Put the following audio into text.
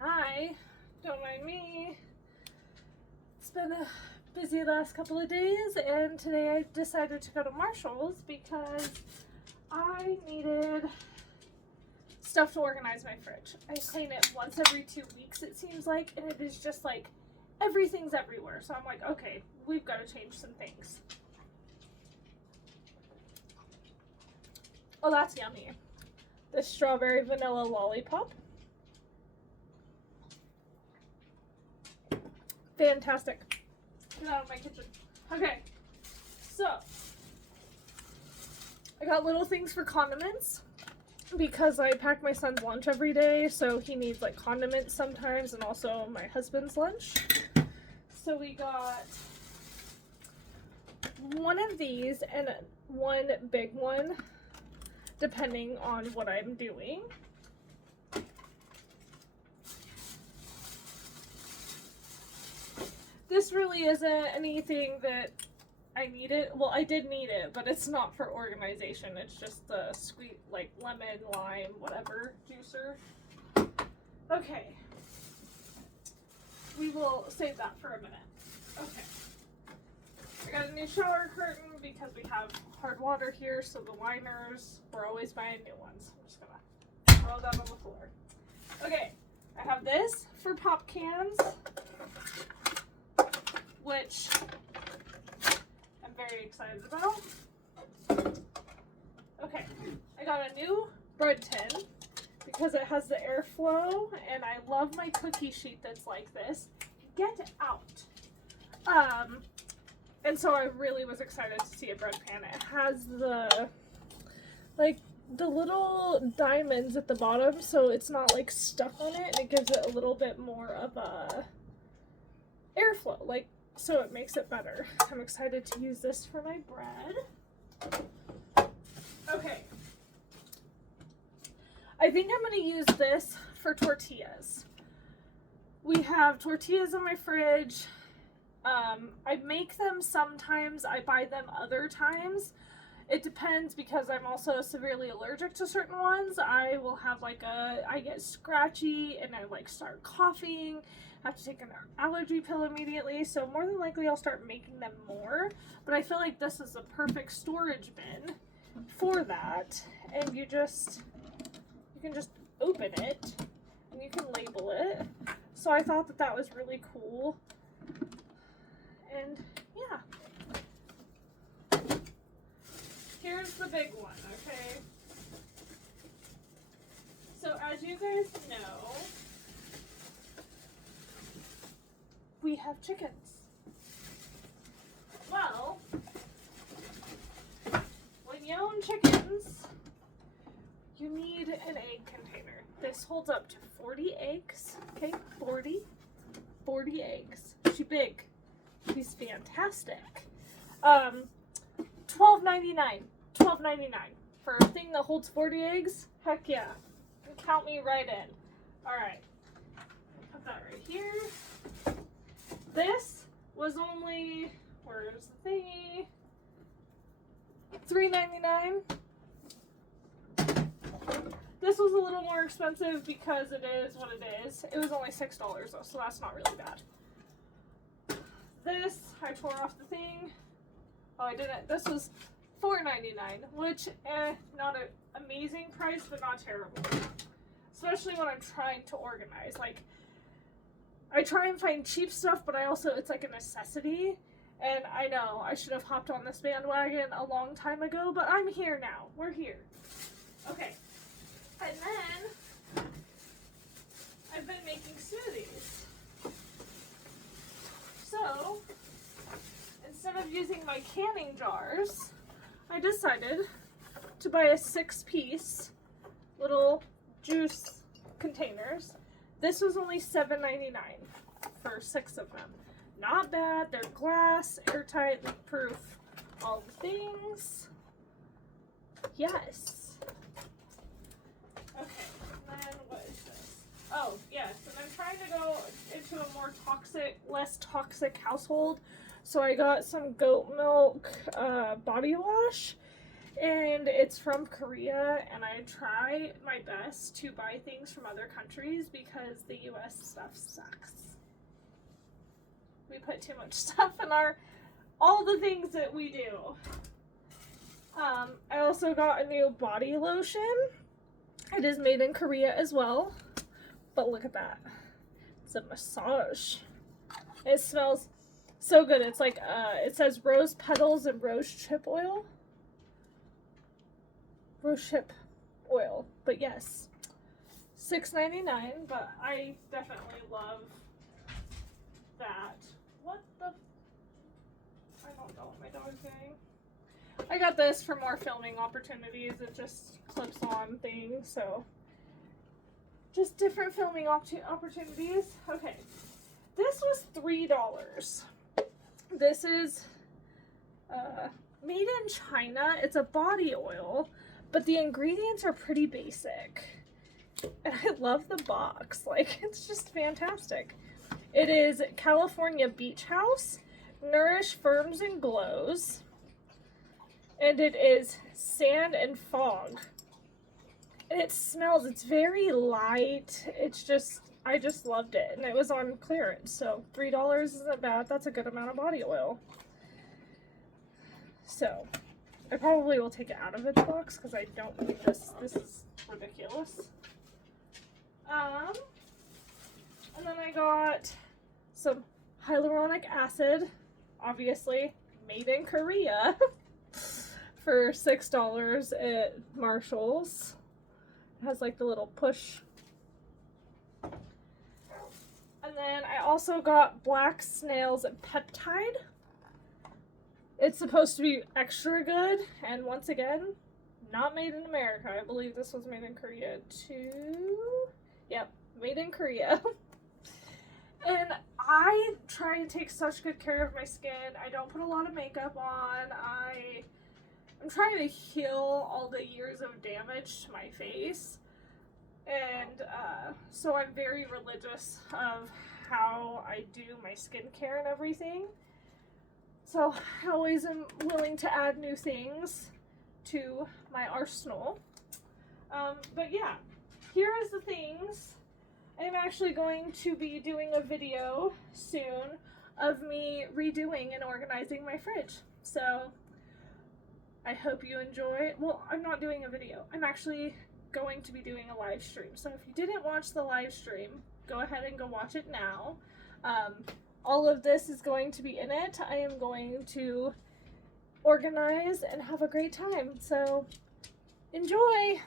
Hi, don't mind me. It's been a busy last couple of days, and today I decided to go to Marshall's because I needed stuff to organize my fridge. I clean it once every 2 weeks, it seems like, and it is just like everything's everywhere. So I'm like, okay, we've got to change some things. Oh, that's yummy. This strawberry vanilla lollipop. Fantastic. Get out of my kitchen. Okay, so I got little things for condiments because I pack my son's lunch every day, so he needs like condiments sometimes, and also my husband's lunch. So we got one of these and one big one, depending on what I'm doing. This really isn't anything that I needed. Well, I did need it, but it's not for organization. It's just the sweet, like, lemon, lime, whatever juicer. Okay. We will save that for a minute. Okay. I got a new shower curtain because we have hard water here, so the liners, we're always buying new ones. I'm just gonna throw that on the floor. Okay. I have this for pop cans, which I'm very excited about. Okay, I got a new bread tin because it has the airflow, and I love my cookie sheet that's like this. Get out. And so I really was excited to see a bread pan. It has the, like, the little diamonds at the bottom, so it's not like stuck on it, and it gives it a little bit more of a airflow, like, so it makes it better. I'm excited to use this for my bread. Okay. I think I'm going to use this for tortillas. We have tortillas in my fridge. I make them sometimes. I buy them other times. It depends because I'm also severely allergic to certain ones. I will have I get scratchy and I like start coughing. I have to take an allergy pill immediately, so more than likely I'll start making them more. But I feel like this is a perfect storage bin for that. And you can just open it and you can label it. So I thought that was really cool. And yeah. Here's the big one, okay? So as you guys know, we have chickens. Well, when you own chickens, you need an egg container. This holds up to 40 eggs, okay? 40 eggs. She's big. She's fantastic. $12.99. $12.99 for a thing that holds 40 eggs. Heck yeah. Count me right in. Alright. Put that right here. This was only, where's the thingy? $3.99. This was a little more expensive because it is what it is. It was only $6 though, so that's not really bad. This, I tore off the thing. Oh, I didn't. This was $4.99, which, not an amazing price, but not terrible. Especially when I'm trying to organize. Like, I try and find cheap stuff, but it's like a necessity. And I know I should have hopped on this bandwagon a long time ago, but I'm here now. We're here. Okay. And then, I've been making smoothies. So, instead of using my canning jars, I decided to buy a 6-piece little juice containers. This was only $7.99 for 6 of them. Not bad. They're glass, airtight, leak-proof, all the things. Yes. Okay, and then what is this? Oh, yes, and I'm trying to go into a more less toxic household. So I got some goat milk body wash, And it's from Korea, and I try my best to buy things from other countries because the US stuff sucks. We put too much stuff in all the things that we do. I also got a new body lotion. It is made in Korea as well, but look at that. It's a massage. It smells so good. It's like, it says rose petals and rose chip oil. Rose chip oil, but yes, $6.99, but I definitely love that. What the? I don't know what my dog's doing. I got this for more filming opportunities. It just clips on things, so just different filming opportunities. Okay, this was $3. This is made in China. It's a body oil, but the ingredients are pretty basic. And I love the box. Like, it's just fantastic. It is California Beach House, Nourish Firms and Glows. And it is Sand and Fog. And it smells, it's very light. It's just, I just loved it. And it was on clearance, so $3 isn't bad. That's a good amount of body oil. So, I probably will take it out of its box because I don't need this. This is ridiculous. And then I got some hyaluronic acid, obviously made in Korea, for $6 at Marshall's. It has like the little push. And then I also got black snails peptide. It's supposed to be extra good, and once again, not made in America. I believe this was made in Korea too. Yep, made in Korea. And I try to take such good care of my skin. I don't put a lot of makeup on. I'm trying to heal all the years of damage to my face. And so I'm very religious of how I do my skincare and everything. So I always am willing to add new things to my arsenal. But yeah, here is the things. I'm actually going to be doing a video soon of me redoing and organizing my fridge. So I hope you enjoy. Well, I'm not doing a video. I'm actually going to be doing a live stream. So if you didn't watch the live stream, go ahead and go watch it now. All of this is going to be in it. I am going to organize and have a great time. So enjoy!